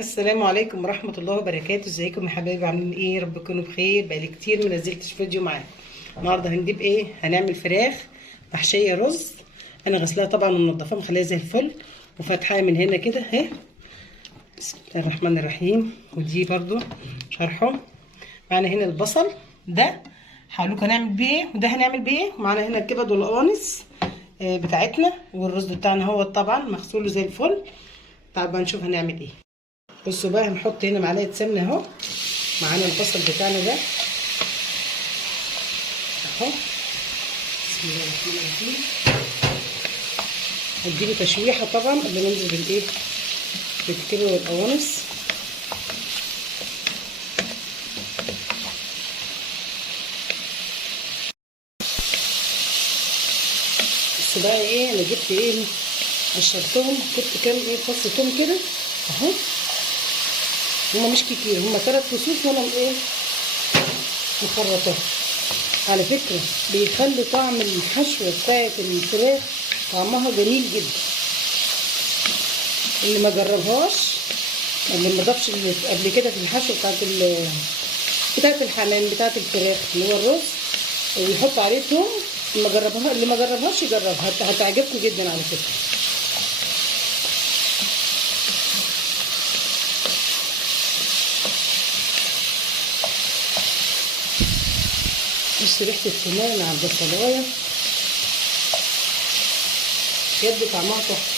السلام عليكم ورحمة الله وبركاته. ازيكم يا حبايبي؟ عاملين ايه؟ رب تكونوا بخير. بقالي كتير ما نزلتش فيديو معاكم. النهارده هنجيب ايه؟ هنعمل فراخ محشية رز. انا غسلاها طبعا ومنضفاها مخليها زي الفل، وفاتحاها من هنا كده اهي. بسم الله الرحمن الرحيم. ودي برضو شرحه. معانا هنا البصل ده هقولكوا هنعمل بيه ايه، وده هنعمل بيه ايه. ومعانا هنا الكبد والقوانص بتاعتنا، والرز بتاعنا هو طبعا مغسول زي الفل. تعالوا بقى نشوف هنعمل ايه. بصوا بقى، هنحط هنا معلقه سمنه اهو. معانا البصل بتاعنا ده اهو. بسم الله الرحمن الرحيم. هديله تشويحه طبعا قبل ما انزل بالايه، بالكبد والقوانص. بس بقى ايه، انا جبت ايه، قشرتهم، كنت كام ايه فص توم كده اهو. هما مش كتير، هما 3 فصوص وانا ايه مخرطاها. على فكره بيخلي طعم الحشوه بتاعت الفراخ طعمها جميل جدا. اللي ما جربهاش، اللي ما ضافش قبل كده في الحشوه بتاعت الحمام بتاعت الفراخ اللي هو الرز، ويحط عليه توم، اللي ما جربهاش يجربها، هتعجبكم جدا على فكره. بص ريحه التوميه مع البصلايه بجد طعمها تحفه.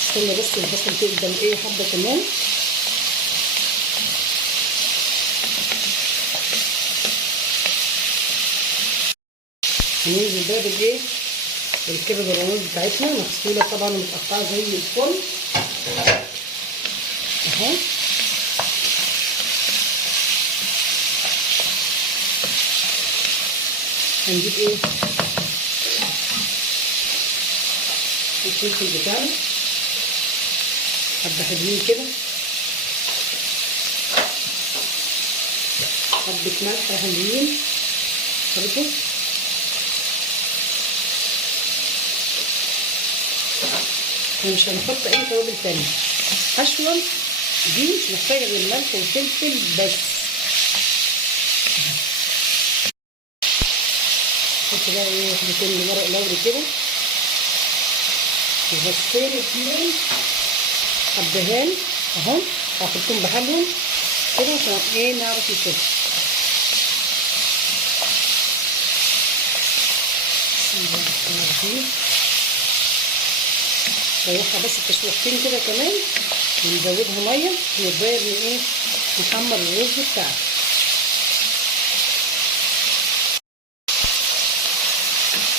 استنى بس البصل تقدم ايه حبه كمان. هننزل بقى بالايه، الكبد والقوانص بتاعتنا مغسوله طبعا ومتقطعه زي الفل اهو. هنجيب ايه، الفلفل بتاعنا حبه حلوين كده، حبه ملح حلوين برضه. ومش هنحط اي توابل تانية. حشوه دي مش محتاجه غير ملح وفلفل بس. نحط بقى ايه، واحدتين ورق لوري كده، وفصين 2 حبهان اهو، هحطهم بحالهم كده عشان ايه نعرف نشوف. بسم الله الرحمن الرحيم. نشوحها بس تشويحتين كده كمان، ونزودها ميه ونتغير من ايه، نحمر الرز بتاعنا.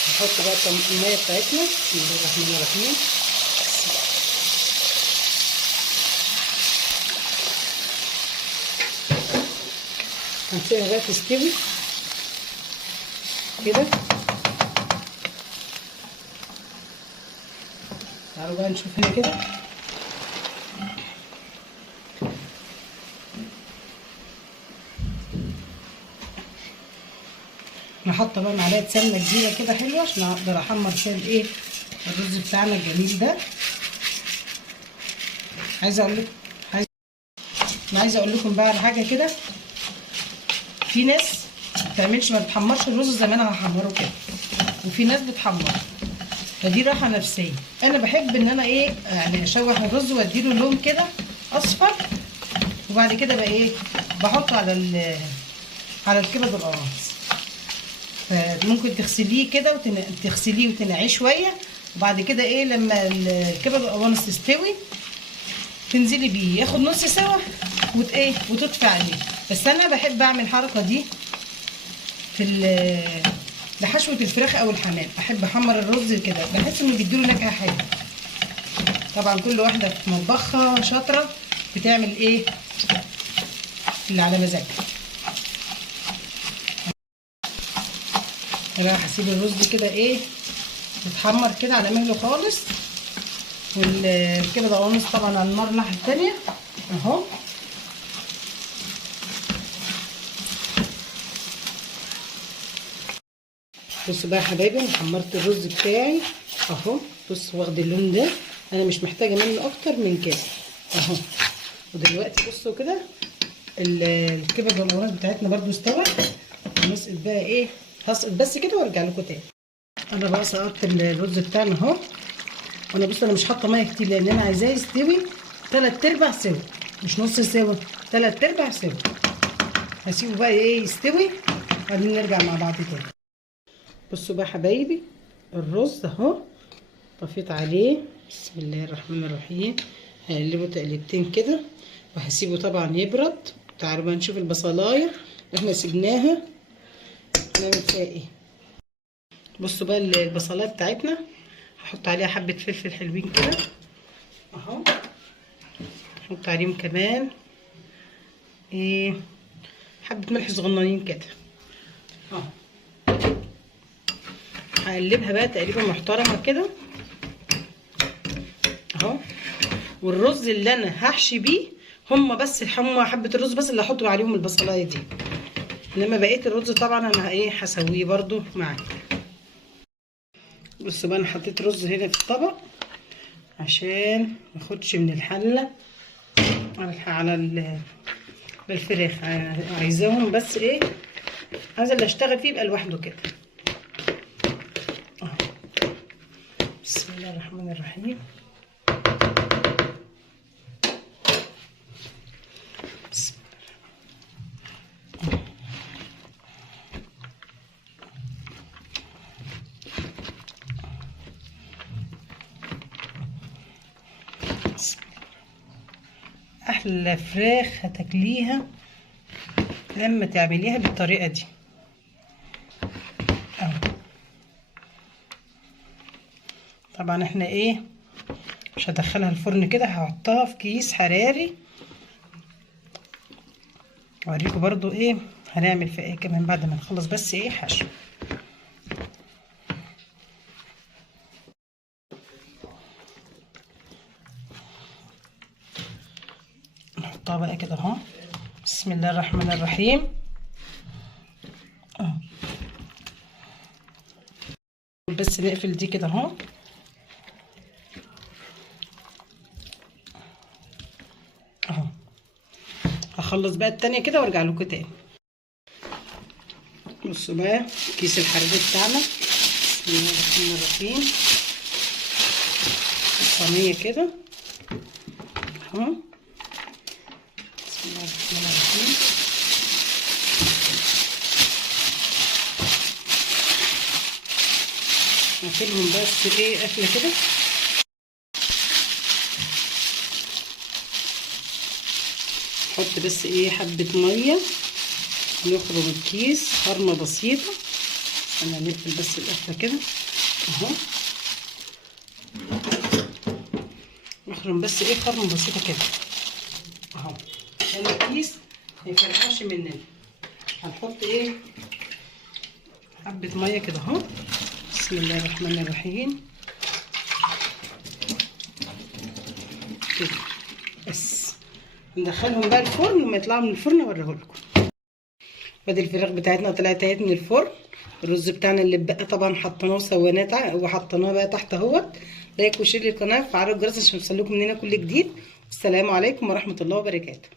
نحط بقى الميه بتاعتنا. بسم الله الرحمن الرحيم. هنسيبها بقى تستوي كده. تعالوا بقى نشوف هنا كده. نحط بقى معلقه سمنه كبيره كده حلوه عشان اقدر احمر فيها الايه، الرز بتاعنا الجميل ده. عايزه اقول لكم بقى على حاجه كده. في ناس ما بتحمرش الرز زي ما انا هحمره كده، وفي ناس بتحمر، فدي راحه نفسيه. انا بحب ان انا ايه، يعني اشوح الرز واديله لون كده اصفر، وبعد كده بقى ايه، بحطه على الكبد والقوانص. فممكن تغسليه كده تغسليه وتنقعيه شويه، وبعد كده ايه لما الكبد والقوانص تستوي تنزلي بيه ياخد نص سوا وتطفي عليه. بس انا بحب اعمل الحركه دي لحشوه الفراخ او الحمام. احب احمر الرز كده، بحس انه بيديله نكهه حلوه. طبعا كل واحده في مطبخها شاطره بتعمل ايه اللي على مزاجها. انا هسيب الرز كده ايه يتحمر كده على مهله خالص، والكبد والقوانص طبعا على النار الناحيه التانيه اهو. بصوا بقى يا حبايبي، انا حمرت الرز بتاعي اهو بص واخد اللون ده، انا مش محتاجه منه اكتر من كده اهو. ودلوقتي بصوا كده الكبد والقوانص بتاعتنا برده استوت. هنسقط بقى ايه، هسقط بس كده وارجع لكم تاني. انا بقى سقطت الرز بتاعنا اهو. وانا بص انا مش حاطه ميه كتير لان انا عايزاه يستوي 3/4 سوا، مش نص سوا، 3/4 سوا. هسيبه بقى ايه يستوي وبعدين نرجع مع بعض تاني. بصوا بقى حبايبي الرز اهو طفيت عليه. بسم الله الرحمن الرحيم. هقلبه تقلبتين كده وهسيبه طبعا يبرد. تعالوا بقى نشوف البصلايه اللي احنا سيبناها نعمل فيها ايه. بصوا بقى البصلايه بتاعتنا هحط عليها حبه فلفل حلوين كده اهو. نحط عليهم كمان ايه حبه ملح صغننين كده اهو. هقلبها بقى تقريبا محترمه كده اهو. والرز اللي انا هحشي بيه هم بس حبه الرز بس اللي هحط عليهم البصلايه دي، انما بقيه الرز طبعا انا ايه هسويه برده معاك. بصوا بقى انا حطيت رز هنا في الطبق عشان ما ياخدش من الحله على الفراخ. عايزاهم بس ايه، عايزه اللي اشتغل فيه يبقى لوحده كده اهو. بسم الله الرحمن الرحيم. بسم الله. احلى فراخ هتاكليها لما تعمليها بالطريقه دي اهو. طبعا احنا ايه مش هدخلها الفرن كده، هحطها في كيس حراري. اوريكم برضو ايه هنعمل فيها ايه كمان بعد ما نخلص بس ايه حشو. نحطها بقى كده اهو. بسم الله الرحمن الرحيم اهو. بس نقفل دي كده اهو اهو. هخلص بقى التانية كده وارجع لكم تاني. بصوا بقى كيس الحراري بتاعنا. بسم الله الرحمن الرحيم. الصينية كده اهو. بسم الله الرحمن الرحيم. هاكلهم بس ايه قفله كده. نحط بس ايه حبه ميه نخرم الكيس خرمه بسيطه. انا نقفل بس القفله كده اهو. نخرم بس ايه خرمه بسيطه كده اهو عشان الكيس ما يفرقعش مننا. هنحط ايه حبه ميه كده اهو. بسم الله الرحمن الرحيم كده بس. ندخلهم بقى الفرن لما يطلعوا من الفرن اوريه لكم. ادي الفراخ بتاعتنا طلعت اهي من الفرن. الرز بتاعنا اللي بقى طبعا حطيناه وسويناه وحطيناه بقى تحت اهوت. لايك وشير للقناه وفعلوا الجرس عشان يوصلكم مننا كل جديد. والسلام عليكم ورحمه الله وبركاته.